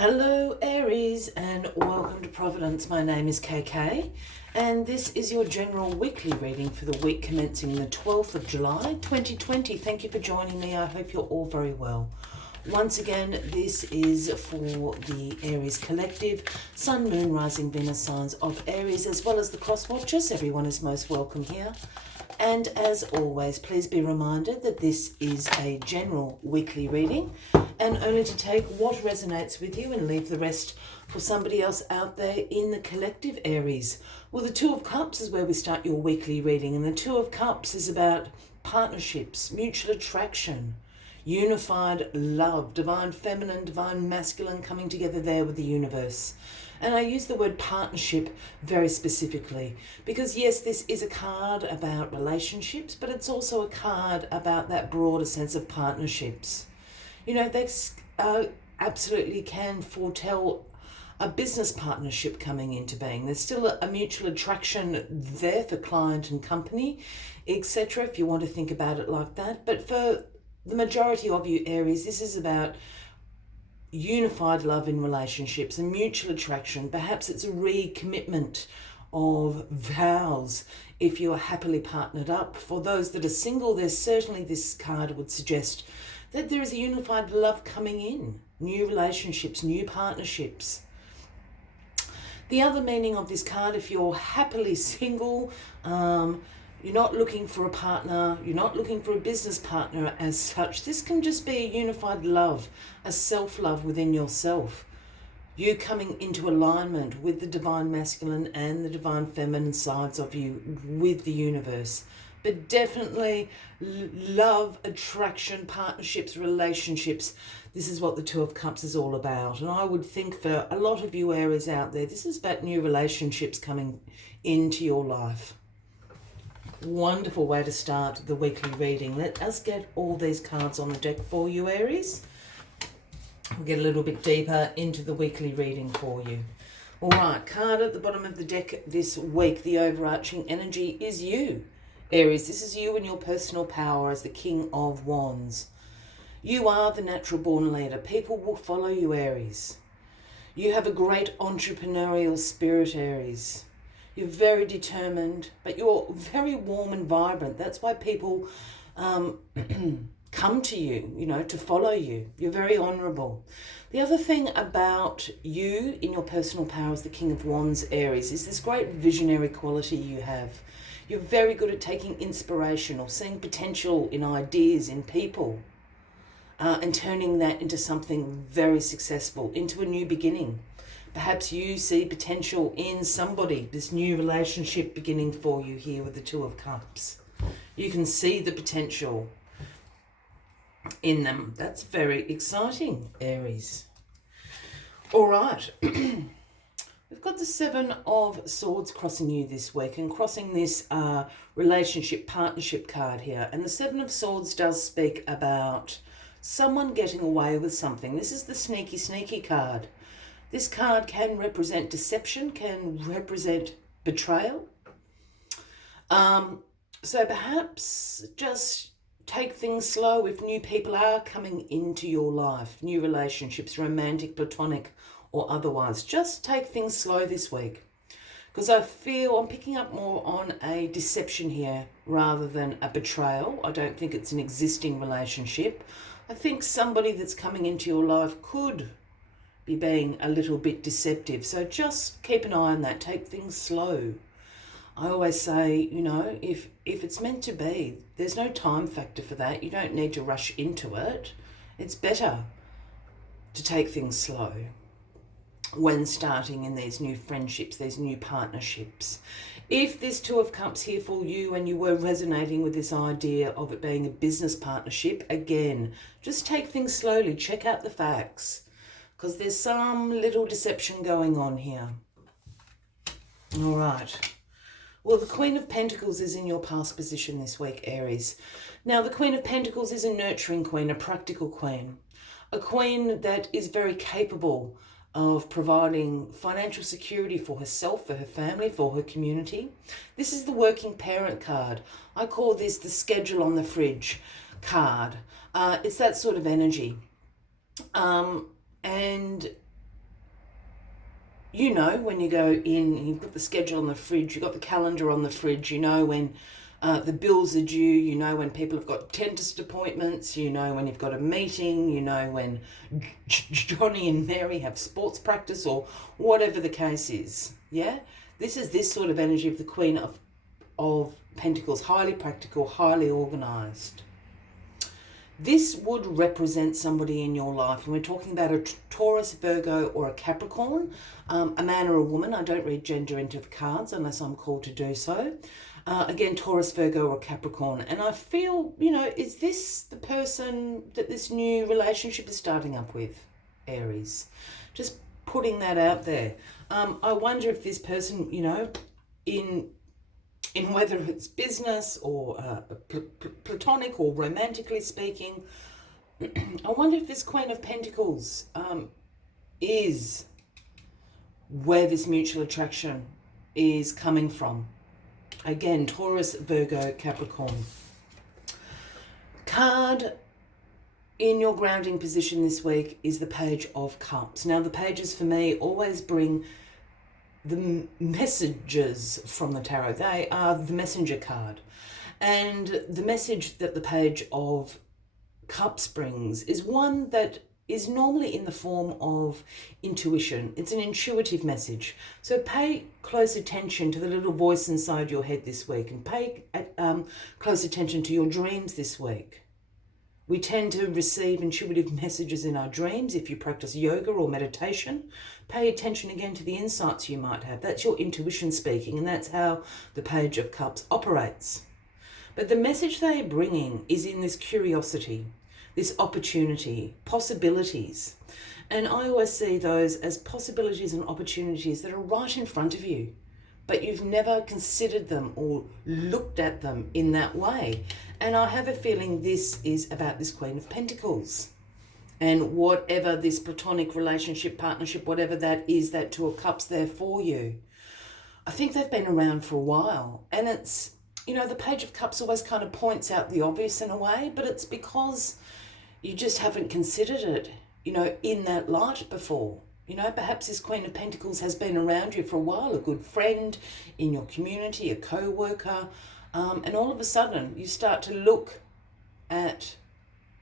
Hello Aries and welcome to Providence. My name is KK and this is your general weekly reading for the week commencing the 12th of July 2020. Thank you for joining me. I hope you're all very well. Once again, this is for the Aries collective, Sun, Moon, Rising, Venus signs of Aries, as well as the cross watchers. Everyone is most welcome here. And as always, please be reminded that this is a general weekly reading and only to take what resonates with you and leave the rest for somebody else out there in the collective Aries. Well, the Two of Cups is where we start your weekly reading, and the Two of Cups is about partnerships, mutual attraction, unified love, divine feminine, divine masculine coming together there with the universe. And I use the word partnership very specifically because, yes, this is a card about relationships, but it's also a card about that broader sense of partnerships. You know, they absolutely can foretell a business partnership coming into being. There's still a mutual attraction there for client and company, etc., if you want to think about it like that. But for the majority of you Aries, this is about unified love in relationships and mutual attraction. Perhaps it's a recommitment of vows if you are happily partnered up. For those that are single, there's certainly, this card would suggest that there is a unified love coming in, new relationships, new partnerships. The other meaning of this card, if you're happily single, you're not looking for a partner, you're not looking for a business partner as such. This can just be a unified love, a self-love within yourself. You coming into alignment with the divine masculine and the divine feminine sides of you with the universe. But definitely love, attraction, partnerships, relationships. This is what the Two of Cups is all about. And I would think for a lot of you Aries out there, this is about new relationships coming into your life. Wonderful way to start the weekly reading. Let us get all these cards on the deck for you, Aries. We'll get a little bit deeper into the weekly reading for you. All right, card at the bottom of the deck this week, the overarching energy is you, Aries. This is you and your personal power as the King of Wands. You are the natural born leader. People will follow you, Aries. You have a great entrepreneurial spirit, Aries. You're very determined, but you're very warm and vibrant. That's why people come to you, you know, to follow you. You're very honourable. The other thing about you in your personal power as the King of Wands, Aries, is this great visionary quality you have. You're very good at taking inspiration or seeing potential in ideas, in people, and turning that into something very successful, into a new beginning. Perhaps you see potential in somebody, this new relationship beginning for you here with the Two of Cups. You can see the potential in them. That's very exciting, Aries. All right. We've got the Seven of Swords crossing you this week and crossing this relationship partnership card here. And the Seven of Swords does speak about someone getting away with something. This is the sneaky, sneaky card. This card can represent deception, can represent betrayal. So perhaps just take things slow if new people are coming into your life, new relationships, romantic, platonic, or otherwise. Just take things slow this week. Because I feel I'm picking up more on a deception here rather than a betrayal. I don't think it's an existing relationship. I think somebody that's coming into your life could be being a little bit deceptive. So just keep an eye on that. Take things slow. I always say, you know, if it's meant to be, there's no time factor for that. You don't need to rush into it. It's better to take things slow when starting in these new friendships, these new partnerships. If this Two of Cups here for you and you were resonating with this idea of it being a business partnership, again, just take things slowly. Check out the facts, because there's some little deception going on here. All right. Well, the Queen of Pentacles is in your past position this week, Aries. Now, the Queen of Pentacles is a nurturing queen, a practical queen, a queen that is very capable of providing financial security for herself, for her family, for her community. This is the working parent card. I call this the schedule on the fridge card. It's that sort of energy. And you know, when you go in and you've got the schedule on the fridge, you've got the calendar on the fridge, you know when the bills are due, you know when people have got dentist appointments, you know when you've got a meeting, you know when Johnny and Mary have sports practice or whatever the case is. Yeah? This is this sort of energy of the Queen of Pentacles, highly practical, highly organised. This would represent somebody in your life, and we're talking about a Taurus, Virgo, or a Capricorn, a man or a woman. I don't read gender into the cards unless I'm called to do so. Again, Taurus, Virgo, or Capricorn. And I feel, you know, is this the person that this new relationship is starting up with, Aries? Just putting that out there. I wonder if this person, you know, in whether it's business or platonic or romantically speaking, I wonder if this Queen of Pentacles is where this mutual attraction is coming from. Again, Taurus, Virgo, Capricorn. Card in your grounding position this week is the Page of Cups. Now, the pages for me always bring the messages from the tarot. They are the messenger card. And the message that the Page of Cups brings is one that is normally in the form of intuition. It's an intuitive message. So pay close attention to the little voice inside your head this week, and pay close attention to your dreams this week. We tend to receive intuitive messages in our dreams. If you practice yoga or meditation, pay attention again to the insights you might have. That's your intuition speaking, and that's how the Page of Cups operates. But the message they are bringing is in this curiosity, this opportunity, possibilities. And I always see those as possibilities and opportunities that are right in front of you, but you've never considered them or looked at them in that way. And I have a feeling this is about this Queen of Pentacles. And whatever this platonic relationship, partnership, whatever that is, that Two of Cups there for you. I think they've been around for a while. And it's, you know, the Page of Cups always kind of points out the obvious in a way, but it's because you just haven't considered it, you know, in that light before. You know, perhaps this Queen of Pentacles has been around you for a while, a good friend in your community, a co-worker, and all of a sudden you start to look at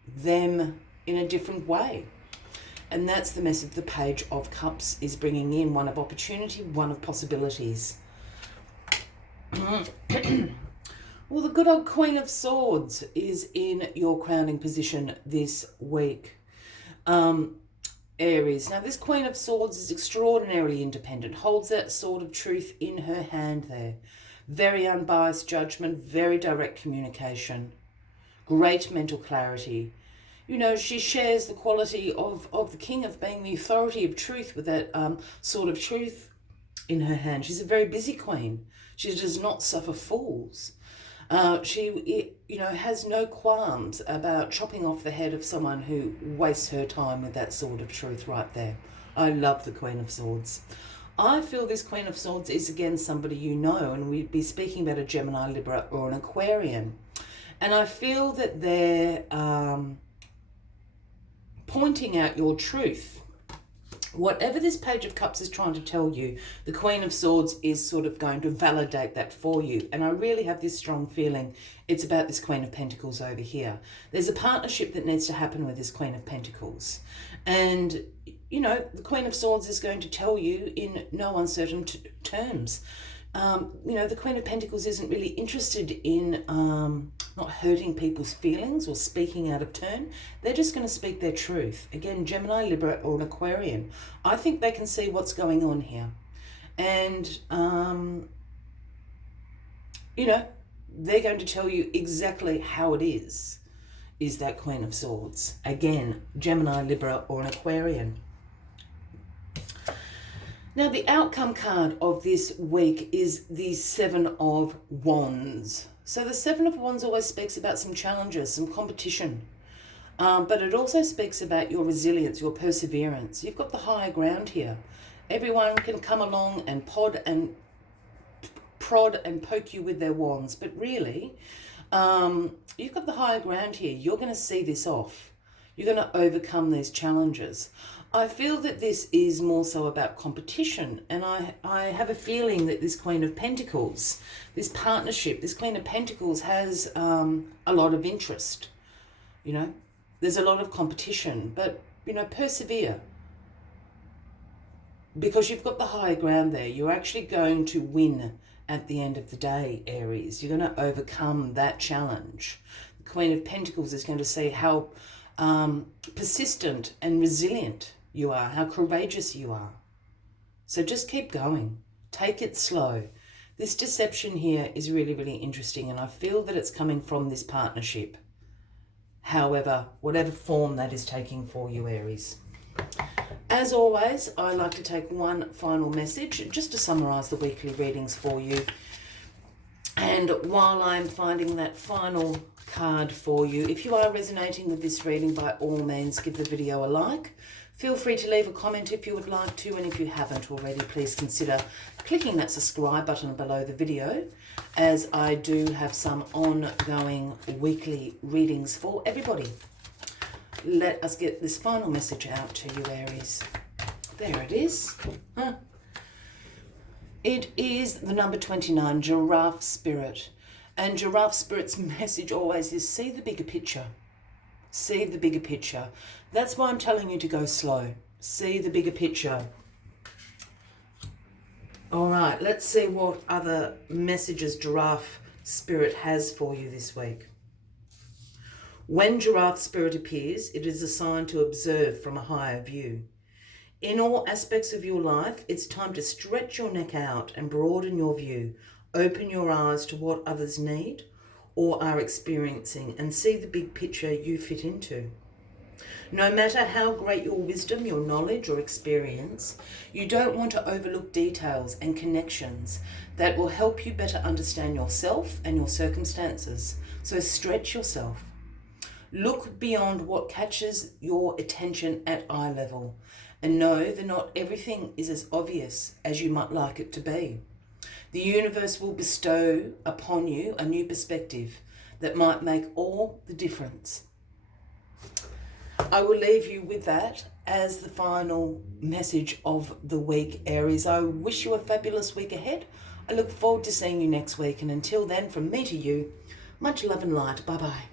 them in a different way. And that's the message the Page of Cups is bringing in, one of opportunity, one of possibilities. Well, the good old Queen of Swords is in your crowning position this week. Aries. Now, this Queen of Swords is extraordinarily independent, holds that sword of truth in her hand there. Very unbiased judgment, very direct communication, great mental clarity. You know, she shares the quality of the king of being the authority of truth with that sword of truth in her hand. She's a very busy queen. She does not suffer fools. She, you know, has no qualms about chopping off the head of someone who wastes her time with that sword of truth right there. I love the Queen of Swords. I feel this Queen of Swords is again somebody you know, and we'd be speaking about a Gemini, Libra, or an Aquarian. And I feel that they're pointing out your truth. Whatever this Page of Cups is trying to tell you, the Queen of Swords is sort of going to validate that for you. And I really have this strong feeling it's about this Queen of Pentacles over here. There's a partnership that needs to happen with this Queen of Pentacles. And, you know, the Queen of Swords is going to tell you in no uncertain terms. You know, the Queen of Pentacles isn't really interested in not hurting people's feelings or speaking out of turn. They're just going to speak their truth. Again, Gemini, Libra, or an Aquarian. I think they can see what's going on here. And, you know, they're going to tell you exactly how it is that Queen of Swords. Again, Gemini, Libra, or an Aquarian. Now, the outcome card of this week is the Seven of Wands. So the Seven of Wands always speaks about some challenges, some competition. But it also speaks about your resilience, your perseverance. You've got the higher ground here. Everyone can come along and prod and poke you with their wands. But really, you've got the higher ground here. You're going to see this off. You're going to overcome these challenges. I feel that this is more so about competition, and I have a feeling that this Queen of Pentacles, this partnership, this Queen of Pentacles has a lot of interest. You know, there's a lot of competition, but, you know, persevere. Because you've got the higher ground there, you're actually going to win at the end of the day, Aries. You're going to overcome that challenge. The Queen of Pentacles is going to see how persistent and resilient you are, how courageous you are. So just keep going. Take it slow. This deception here is really, really interesting, and I feel that it's coming from this partnership. However, whatever form that is taking for you, Aries. As always, I like to take one final message just to summarise the weekly readings for you. And while I'm finding that final card for you, if you are resonating with this reading, by all means, give the video a like. Feel free to leave a comment if you would like to, and if you haven't already, please consider clicking that subscribe button below the video, as I do have some ongoing weekly readings for everybody. Let us get this final message out to you, Aries. There it is. It is the number 29, Giraffe Spirit. And Giraffe Spirit's message always is see the bigger picture. See the bigger picture. That's why I'm telling you to go slow. See the bigger picture. All right, let's see what other messages Giraffe Spirit has for you this week. When Giraffe Spirit appears, it is a sign to observe from a higher view. In all aspects of your life, it's time to stretch your neck out and broaden your view. Open your eyes to what others need or are experiencing, and see the big picture you fit into. No matter how great your wisdom, your knowledge or experience, you don't want to overlook details and connections that will help you better understand yourself and your circumstances. So stretch yourself. Look beyond what catches your attention at eye level, and know that not everything is as obvious as you might like it to be. The universe will bestow upon you a new perspective that might make all the difference. I will leave you with that as the final message of the week, Aries. I wish you a fabulous week ahead. I look forward to seeing you next week, and until then, from me to you, much love and light. Bye-bye.